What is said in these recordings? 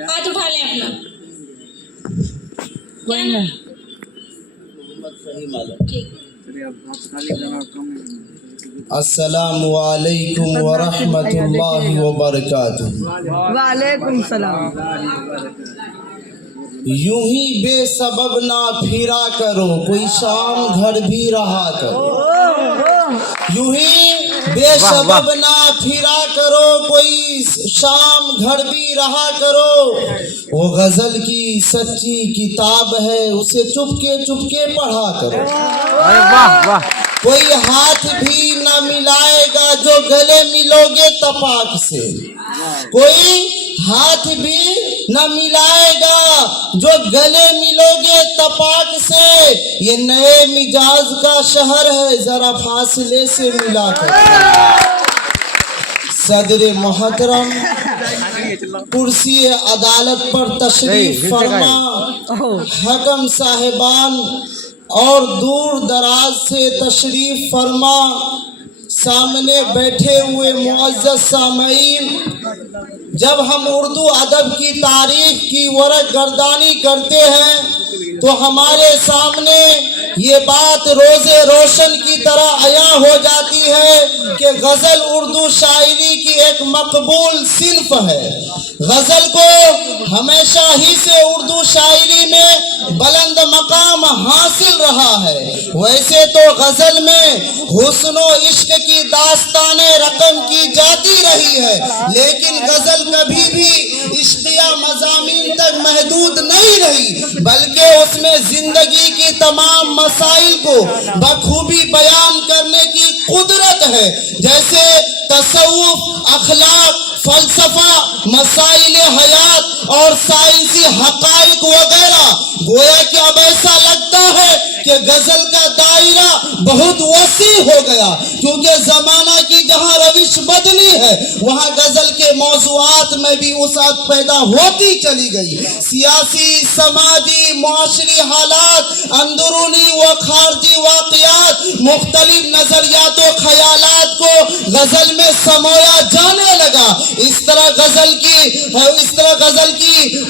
हाथ उठा ले अपना। अस्सलामु अलैकुम व रहमतुल्लाहि व बरकातुहू। वालेकुम सलाम। यूं ही बेसबब ना फिरा करो, कोई शाम घर भी रहा करो। यूं ही बेसबब ना फिरा करो, कोई शाम घर भी रहा करो। वो गजल की सच्ची किताब है, उसे चुपके चुपके पढ़ा करो। वाह वाह। कोई हाथ भी न मिलाएगा जो गले मिलोगे तपाक से। कोई हाथ भी न मिलाएगा जो गले मिलोगे तपाक से। ये नए मिजाज का शहर है, जरा फासले से मिला कर। सदर मोहतरम कुर्सी अदालत पर तशरीफ फरमा हकम साहिबान और दूर दराज से तशरीफ फरमा सामने बैठे हुए मुअज़्ज़ज़ सामईन, जब हम उर्दू अदब की तारीफ की वरक गर्दानी करते हैं तो हमारे सामने ये बात रोज़े रोशन की तरह आया हो जाती है कि गज़ल उर्दू शायरी की एक मकबूल सिन्फ है। गज़ल को हमेशा ही से उर्दू शायरी में बुलंद मकाम हासिल रहा है। वैसे तो गज़ल में हुस्न व इश्क की दास्ताने रकम की जाती रही है, लेकिन गज़ल कभी भी इश्किया मज़ामीन तक महदूद नहीं रही, बल्कि उसमें जिंदगी की तमाम मसाइल को बखूबी बयान करने की कुदरत है। जैसे तसव्वुफ, अखलाक, फलसफा, मसाइल हयात और साइंसी हकाइक वगैरह। गोया कि अब ऐसा लगता है कि गजल का दायरा बहुत वसी हो गया, क्योंकि जमाना की जहां रविश बदली है वहां गजल के मौज़ूआत में भी वसाअत पैदा होती चली गई। सियासी, समाजी, मुआशरी हालात, अंदरूनी व खारजी वाक़ियात, मुख्तलिफ नजरियात व ख्यालात को गजल में समोया जाने लगा। इस तरह गजल की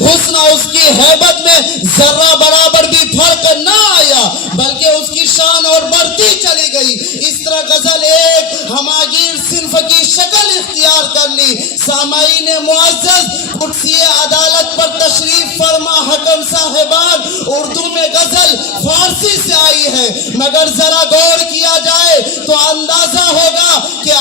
हुस्न और उसकी हैबत में जर्रा बराबर भी फर्क ना आया, बल्कि उसकी शान और बढ़ती चली गई। इस तरह गजल एक हमागीर सिन्फ की शक्ल इख्तियार कर ली। सामाईन मुअज़्ज़ज़ कुर्सी अदालत पर तशरीफ फरमा हकम साहिबान, उर्दू में गजल फारसी से आई है, मगर जरा गौर किया जाए तो अंदाजा होगा कि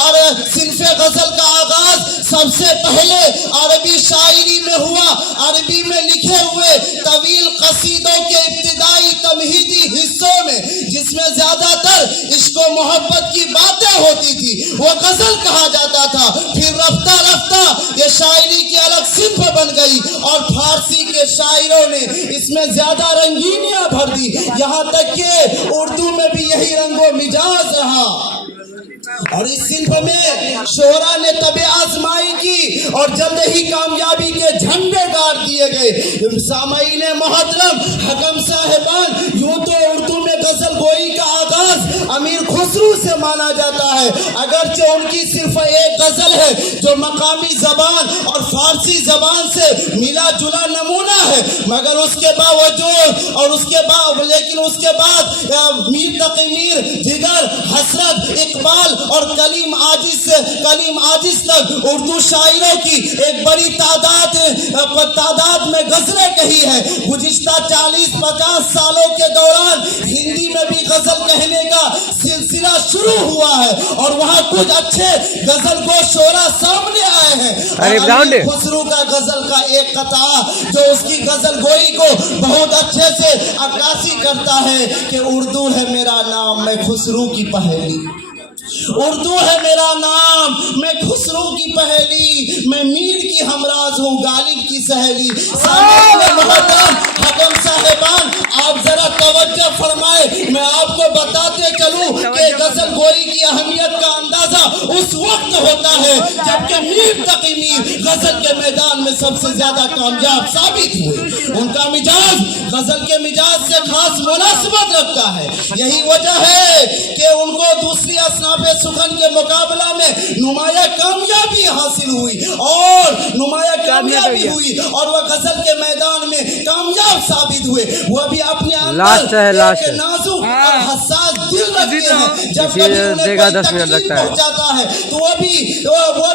सिन्फ़े गजल का आगाज सबसे पहले अरबी शायरी में हुआ। अरबी में लिखे हुए तवील कसीदों के इब्तिदाई तमहीदी हिस्सों में, जिसमें ज्यादातर इश्क व मोहब्बत की बातें होती थी, वो गजल कहा जाता था। फिर रफ्ता रफ्ता ये शायरी की अलग सिन्फ बन गई और फारसी के शायरों ने इसमें ज्यादा रंगीनियां भर दी, यहाँ तक कि उर्दू में भी यही रंगो मिजाज रहा। और इस सिन्फ में शोहरा ने तबे आजमाई की और जल्द ही कामयाबी के झंडे गाड़ दिए गए। सामईन मोहतरम, हकम साहिबान, यूं तो उर्दू में गजल गोई का आगाज अमीर खुसरू से माना जाता है, अगरचे उनकी सिर्फ एक गजल है जो मकामी जबान और फारसी जबान से मिला जुला नमूना है, मगर उसके बावजूद और उसके बाद मीर तकी मीर, जिगर, हसरत, इकबाल और कलीम आजिज तक उर्दू शायरों की एक बड़ी तादाद में गजलें कही है। गुज़िश्ता 40-50 सालों के दौरान हिंदी में भी गजल कहने का सिलसिला शुरू हुआ है और वहाँ कुछ अच्छे गजल को शोरा सामने आए हैं। खुसरू का गजल का एक कता जो उसकी गजल गोई को बहुत अच्छे से अक्कासी करता है कि उर्दू है मेरा नाम, मैं खुसरू की पहेली। उर्दू है मेरा नाम, मैं खुसरू की पहेली, मैं मीर की हमराज हूँ, गालिब की सहेली। सामईन मोहतरम, हकम साहिबान, आप जरा तवज्जो फरमाए, मैं आपको बताते चलूं कि गजल गोई की अहमियत का अंदाजा उस वक्त होता है जबकि मीर तकी मीर गजल के मैदान में सबसे ज्यादा कामयाब साबित हुए। उनका मिजाज गजल के मिजाज से खास मुनासिबत रखता है। यही वजह है कि उनको दूसरी असनाफ पे सुखन के मुकाबला में नुमाया कामयाबी हासिल हुई और नुमाया कामयाबी हुई और वह गजल के मैदान में कामयाब साबित हुए। वह भी अपने अंदर एक नाजुक और हसास दिल रखते हैं। जब कभी उन्हें कोई तकलीफ पहुंचाता है तो वो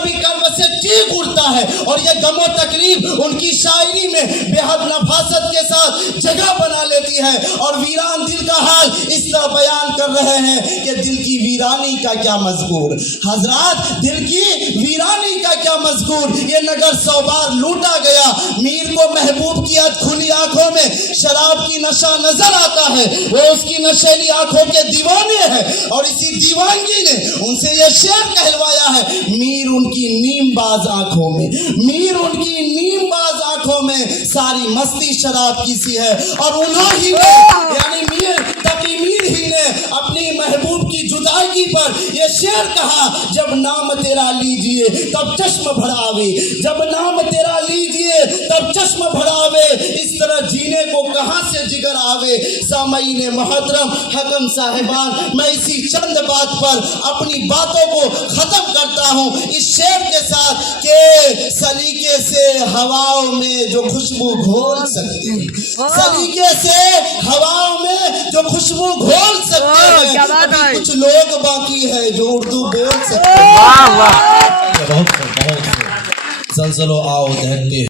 भी कर्ब से चीख उठता है और ये गमो तकलीफ उनकी शायरी में बेहद नफासत के साथ जगह बना लेती है और वीरान दिल का हाल इस तरह बयान कर रहे हैं कि दिल की वीरानी का क्या मज़कूर। हजरात, दिल की वीरानी का क्या मज़कूर। ये नगर 100 बार लूटा गया। मीर को महबूब की खुली आंखों में शराब की नशा नजर आता है। वो उसकी नशेली आंखों के दीवाने हैं और इसी दीवानगी ने उनसे ये शेर कहलवाया है, मीर उनकी नीमबाज आंखों में, मीर उनकी नीमबाज आंखों में सारी मस्ती शराब की सी है। और उन्होंने यानी मीर तकी मीर ही ने अपनी महबूब की जुदाई पर ये शेर कहा, जब नाम तेरा लीजिए तब चश्म भरावे, जब नाम तेरा लीजिए तब चश्म भरावे, इस तरह जीने को कहां से जिगर आवे। सामईन मोहतरम, हकम साहिबान, मैं इसी चंद बात पर अपनी बातों को खत्म करता हूं इस शेर के साथ कि सलीके से हवाओं में जो खुशबू घोल सकते, सलीके से हवाओं में जो खुशबू घोल सकते हैं, अभी कुछ लोग बाकी है जो उर्दू बोल सकते हैं। वाह वाह, बहुत जलजलो आओ देखते